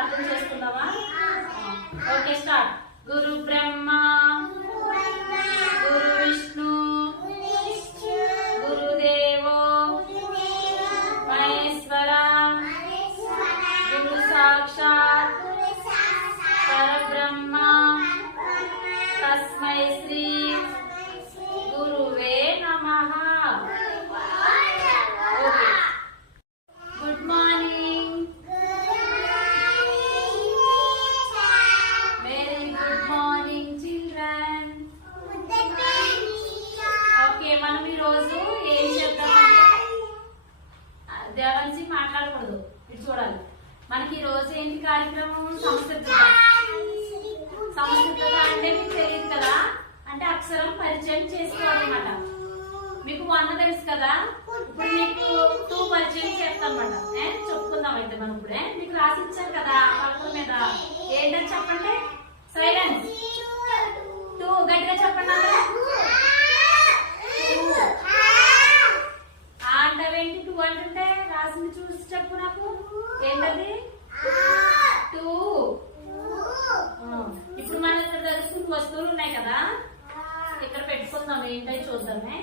అర్థం చేసుకుందామా? Okay start. గురు బ్రహ్మ రోజు ఏం చేద్దామంటే దేవంశి మాట్లాడకూడదు. ఇటు చూడాలి. మనకి ఈ రోజు ఏంటి కార్యక్రమం? సంస్కృత సంస్కృత అంటే మీకు తెలియదు కదా? అంటే అక్షరం పరిచయం చేసుకోవాలన్నమాట. మీకు వన్ తెలుసు కదా? ఇప్పుడు మీకు టూ పరిచయం చేస్తామన్నమాట. చెప్పుకుందాం అయితే మనం ఇప్పుడే. మీకు రాసిచ్చారు కదా. చూసి చెప్పు నాకు. ఏంటది? టూ. ఇప్పుడు మన దగ్గర వస్తువులు ఉన్నాయి కదా? ఇక్కడ పెట్టుకుందాం ఏంటని చూద్దామే.